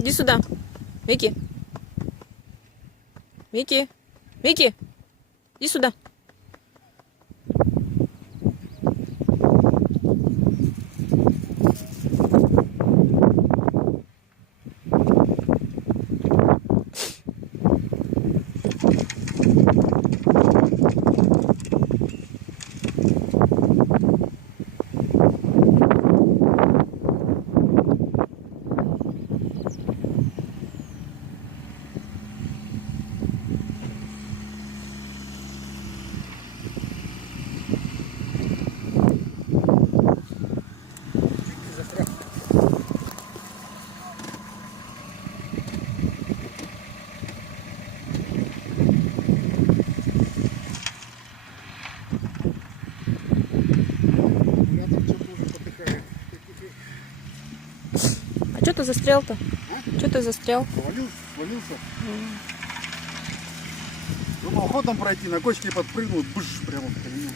Иди сюда. Вики. Вики. Вики. Иди сюда. А что ты застрял-то? Что ты застрял? Свалился. Думал ходом пройти, на кочке подпрыгнул, быш, прямо в колено.